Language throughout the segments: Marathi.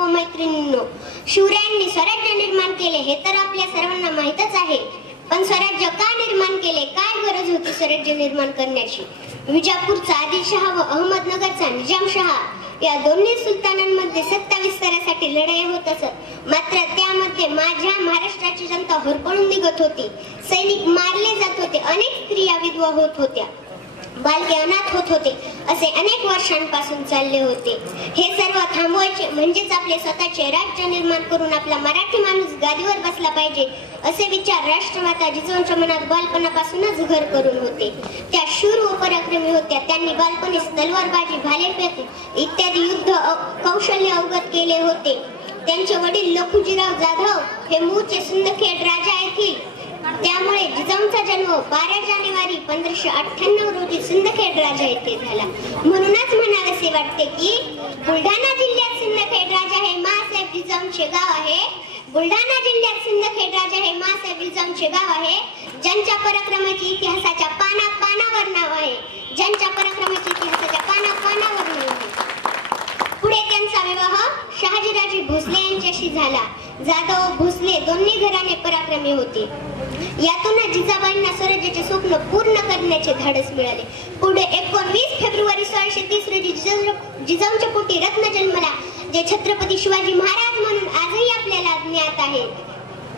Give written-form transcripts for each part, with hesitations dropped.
व मैत्रिणींनो, शिवरायांनी स्वराज्य निर्माण केले हे तर आपल्या सर्वांना माहीतच आहे. पण स्वराज्य का निर्माण केले, काय गरज होती स्वराज्य निर्माण करण्याची? विजापूरचा आदिलशहा व अहमदनगरचा निजामशहा या दोन्ही सुलतानांमध्ये सत्ता विस्तारासाठी लढाई होत असत. मात्र त्यामध्ये माझ्या महाराष्ट्राची जनता होरपळून निघत होती. सैनिक मारले जात होते, अनेक स्त्रिया विधवा होत होत्या, बालके अनाथ होत होते. असे अनेक वर्षांपासून चालले होते. हे सर्व थांबवायचे म्हणजेच आपले स्वतःचे राज्य निर्माण करून आपला मराठी माणूस गादीवर बसला पाहिजे असे विचार राष्ट्रमाता जिजाऊंच्या मनात बालपणापासूनच घर करून होते. त्या शूर व पराक्रमी होत्या. त्यांनी बालपणीच तलवारबाजी, भालेफेक इत्यादी युद्ध कौशल्य अवगत केले होते. त्यांचे वडील लखुजीराव जाधव हे मूळचे सिंदखेड राजा येथील. त्यामुळे जिजाऊंचा जन्म 12 जानेवारी 1598 रोजी सिंदखेड राजा येथे झाला. म्हणूनच म्हणावेसे वाटते की बुलढाणा जिल्ह्यात सिंदखेड राजा हे माँसाहेब जिजाऊंचे गाव आहे. बुलढाणा जिल्ह्यात सिंदखेड राजा हे माँसाहेब जिजाऊंचे गाव आहे, ज्यांच्या पराक्रमाची इतिहासाच्या पानावर नाव आहे. ज्यांच्या पराक्रमाची इतिहासाच्या पानावर नाव आहे. पुढे त्यांचा विवाह शहाजीराजे भोसले यांच्याशी झाला. जाधव भोसले दोन्ही घराणे पराक्रमी होते. यातूनच जिजाबाईंना स्वराज्याचे स्वप्न पूर्ण करण्याचे धाडस मिळाले. पुढे 19 फेब्रुवारी 1630 रोजी जिजाऊंच्या पोटी रत्न जन्मला, जे छत्रपती शिवाजी महाराज म्हणून आजही आपल्याला ज्ञात आहे.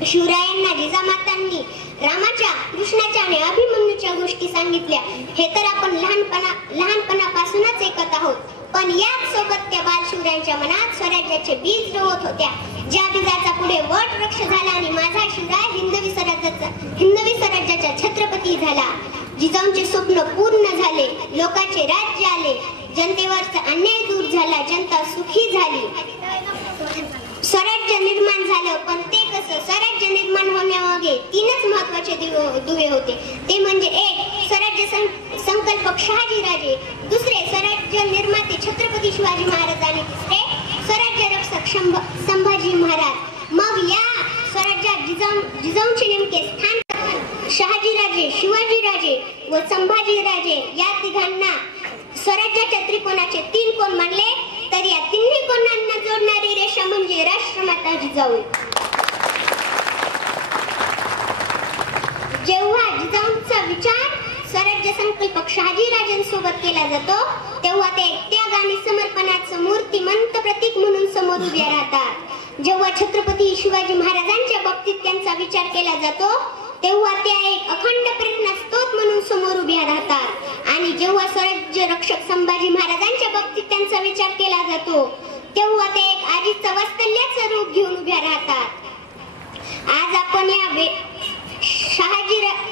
शिवरायांना जिजामातांनी रामाच्या, कृष्णाच्या आणि अभिमन्यूच्या गोष्टी सांगितल्या हे तर आपण लहानपणापासूनच ऐकत आहोत. पण याच सोबत त्या बालशिवरायांच्या मनात स्वराज्याचे बीज रोवत होत्या, ज्या बीजाचा पुढे वट वृक्ष झाला आणि माझा शिवराय हिंदवी स्वराज्याचा छत्रपती झाला. जिजाऊंचे स्वप्न पूर्ण झाले, लोकांचे राज्य आले, जनतेवरचा अन्याय दूर झाला, जनता सुखी झाली, स्वराज्य निर्माण झालं. पण ते कसं? स्वराज्य निर्माण होण्यामागे 3च महत्वाचे दुवे होते. ते म्हणजे 1 स्वराज्य संकल्पक शहाजीराजे, दुसरे स्वराज्य निर्माते छत्रपती शिवाजी महाराज आणि तिसरे स्वराज्य रक्षक संभाजी महाराज. मग या स्वराज्यात जिजाऊंचे नेमके स्थान शहाजीराजे, शिवाजीराजे व संभाजीराजे या तिघांना स्वराज्याच्या त्रिकोणाचे 3 कोण मानले, तर या तिन्ही कोणांना जोडणारी रेषा म्हणजे राष्ट्रमाता जिजाऊ. जेव्हा जिजाऊंचा विचार स्वराज्य संकल्पक शहाजीराजांसोबत केला जातो, तेव्हा ते त्याग आणि समर्पणाचं मूर्तिमंत प्रतीक म्हणून समोर उभे राहतात. जेव्हा छत्रपती शिवाजी महाराजांच्या बाबतीत त्यांचा विचार केला जातो, तेव्हा त्या एक अखंड प्रेरणा स्तोत्र म्हणून समोर उभ्या राहतात. आणि जेव्हा स्वराज्य रक्षक संभाजी महाराजांच्या बाबतीत त्यांचा विचार केला जातो, तेव्हा ते एक आजीचं वात्सल्याचं रूप घेऊन उभ्या राहतात. आज आपण या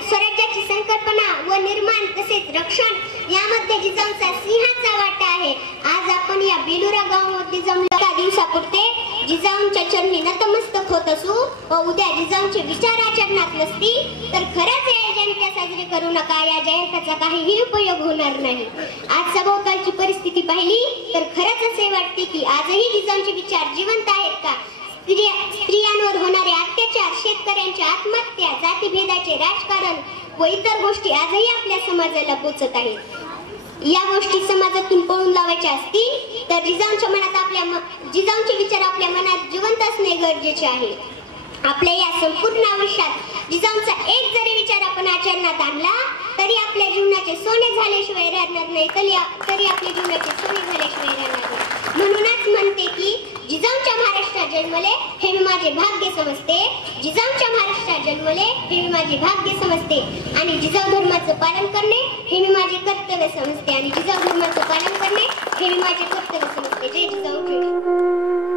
स्वराज्याची संकल्पना व निर्माण तसेच रक्षण यामध्ये जिजाऊंचा सिंहाचा वाटा आहे. आज आपण या बेलुरा गावामध्ये जमलेल्या दिवसापुरते जिजाऊंच्या चरणी नतमस्तक होत असू व उद्या जिजाऊंचे विचार आचरणात नसतील तर खरंच या जयंत्या साजरी करू नका. या जयंत्याचा काहीही उपयोग होणार नाही. आज सभोवतालची परिस्थिती पाहिली तर खरंच असे वाटते की आजही जिजाऊंचे विचार जिवंत आहेत का? स्त्रियांवर होणारे अत्याचार, शेतकऱ्यांच्या आत्महत्या, जातीभेदाचे राजकारण व इतर गोष्टी आजही आपल्या समाजाला पोचत आहेत. या गोष्टी समाजातून पळून लावायच्या असतील तर जिजाऊंचे विचार आपल्या मनात जिवंत असणे गरजेचे आहे. आपल्या या संपूर्ण आयुष्यात जिजाऊंचा एक जरी विचार आपण आचरणात आणला तरी आपल्या जीवनाचे सोने झाल्याशिवाय राहणार नाही, तरी आपल्या जीवनाचे सोने झाल्याशिवाय राहणार नाही. म्हणूनच म्हणते की जिजाऊंच्या महाराष्ट्रात जन्मले हे मी माझे भाग्य समजते. जिजाऊंच्या महाराष्ट्रात जन्मले हे मी माझे भाग्य समजते आणि जिजाऊ धर्माचं पालन करणे हे मी माझे कर्तव्य समजते. आणि जिजाऊ धर्माचं पालन करणे हे मी माझे कर्तव्य समजते. जय जिजाऊ.